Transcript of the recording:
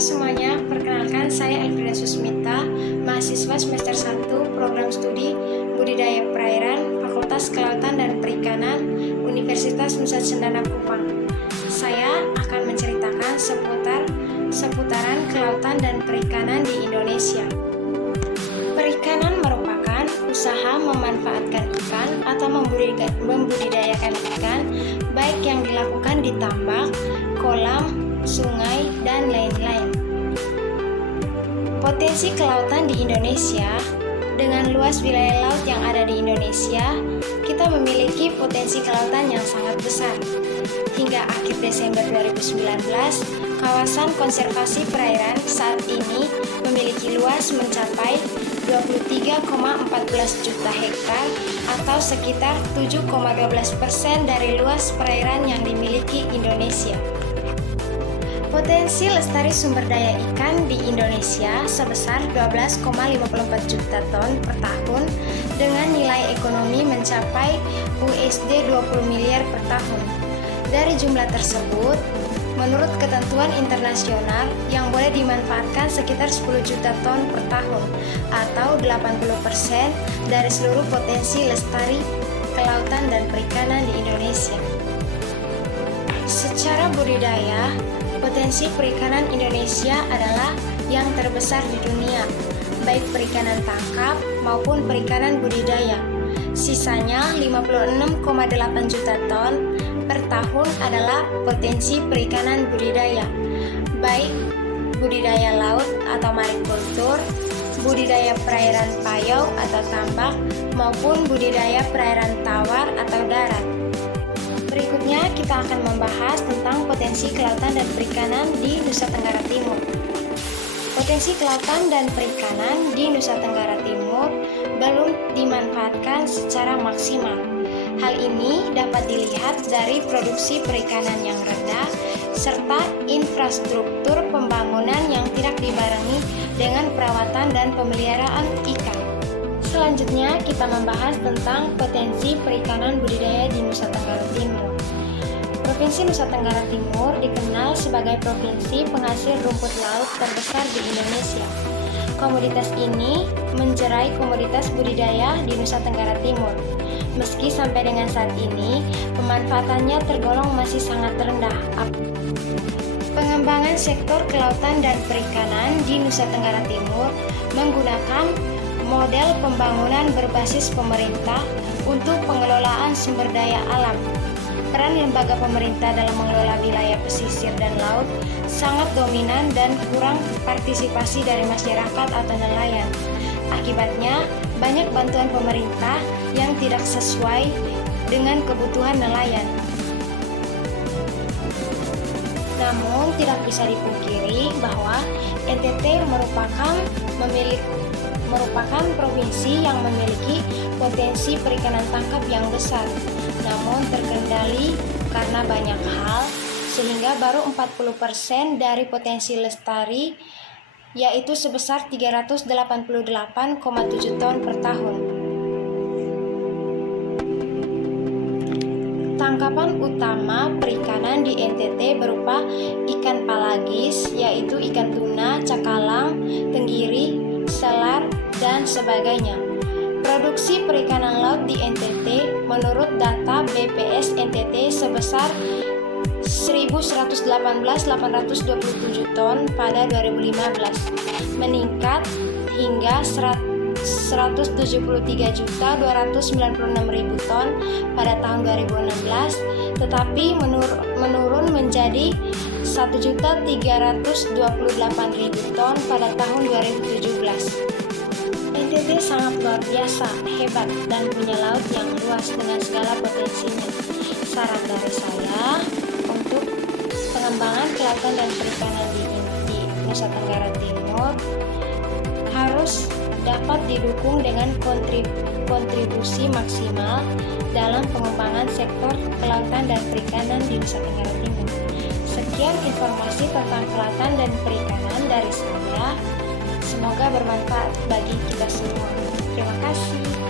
semuanya, perkenalkan saya Elvira Susmita, mahasiswa semester 1 program studi Budidaya Perairan Fakultas Kelautan dan Perikanan Universitas Nusa Cendana Kupang. Saya akan menceritakan seputaran kelautan dan perikanan di Indonesia. Perikanan merupakan usaha memanfaatkan ikan atau membudidayakan ikan, baik yang dilakukan di tambak, kolam, sungai, dan lain-lain. Potensi kelautan di Indonesia. Dengan luas wilayah laut yang ada di Indonesia, kita memiliki potensi kelautan yang sangat besar. Hingga akhir Desember 2019, kawasan konservasi perairan saat ini memiliki luas mencapai 23,14 juta hektar atau sekitar 7,12% dari luas perairan yang dimiliki Indonesia. Potensi lestari sumber daya ikan di Indonesia sebesar 12,54 juta ton per tahun dengan nilai ekonomi mencapai USD 20 miliar per tahun. Dari jumlah tersebut, menurut ketentuan internasional yang boleh dimanfaatkan sekitar 10 juta ton per tahun atau 80% dari seluruh potensi lestari kelautan dan perikanan di Indonesia. Secara budidaya, potensi perikanan Indonesia adalah yang terbesar di dunia, baik perikanan tangkap maupun perikanan budidaya. Sisanya 56,8 juta ton per tahun adalah potensi perikanan budidaya, baik budidaya laut atau marikultur, budidaya perairan payau atau tambak, maupun budidaya perairan tawar atau darat. Berikutnya kita akan membahas tentang potensi kelautan dan perikanan di Nusa Tenggara Timur. Potensi kelautan dan perikanan di Nusa Tenggara Timur belum dimanfaatkan secara maksimal. Hal ini dapat dilihat dari produksi perikanan yang rendah serta infrastruktur pembangunan yang tidak dibarengi dengan perawatan dan pemeliharaan ikan. Selanjutnya kita membahas tentang potensi perikanan budidaya di Nusa Tenggara Timur. Provinsi Nusa Tenggara Timur dikenal sebagai provinsi penghasil rumput laut terbesar di Indonesia. Komoditas ini menjerai komoditas budidaya di Nusa Tenggara Timur. Meski sampai dengan saat ini, pemanfaatannya tergolong masih sangat rendah. Pengembangan sektor kelautan dan perikanan di Nusa Tenggara Timur menggunakan model pembangunan berbasis pemerintah untuk pengelolaan sumber daya alam. Peran lembaga pemerintah dalam mengelola wilayah pesisir dan laut sangat dominan dan kurang partisipasi dari masyarakat atau nelayan. Akibatnya, banyak bantuan pemerintah yang tidak sesuai dengan kebutuhan nelayan. Namun, tidak bisa dipungkiri bahwa NTT merupakan provinsi yang memiliki potensi perikanan tangkap yang besar, namun terkendali karena banyak hal, sehingga baru 40% dari potensi lestari, yaitu sebesar 388,7 ton per tahun. Tangkapan utama perikanan di NTT berupa ikan palagis, yaitu ikan tuna, cakalang, tenggiri, selar, dan sebagainya. Produksi perikanan laut di NTT menurut data BPS NTT sebesar 1118.827 ton pada 2015, meningkat hingga 173.296.000 ton pada tahun 2016, tetapi menurun menjadi 1.328.000 ton pada tahun 2017. NTT sangat luar biasa, hebat, dan punya laut yang luas dengan segala potensinya. Saran dari saya untuk pengembangan kelautan dan perikanan di Nusa Tenggara Timur harus dapat didukung dengan kontribusi maksimal dalam pengembangan sektor kelautan dan perikanan di Nusa Tenggara Timur. Sekian informasi tentang kelautan dan perikanan dari saya. Semoga bermanfaat bagi kita semua. Terima kasih.